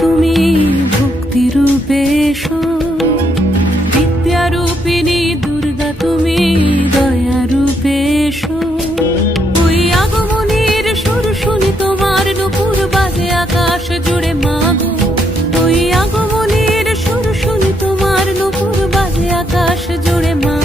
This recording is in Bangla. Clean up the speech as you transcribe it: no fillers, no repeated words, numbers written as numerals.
তুমি ভক্তি রূপে এসো, বিদ্যা রূপিণী দুর্গা তুমি দয়া রূপে এসো। ওই আগমনের সুর শুনি তোমার নুপুর বাজে আকাশ জুড়ে মাগো, ওই আগমনের সুর শুনি তোমার নুপুর বাজে আকাশ জুড়ে মা।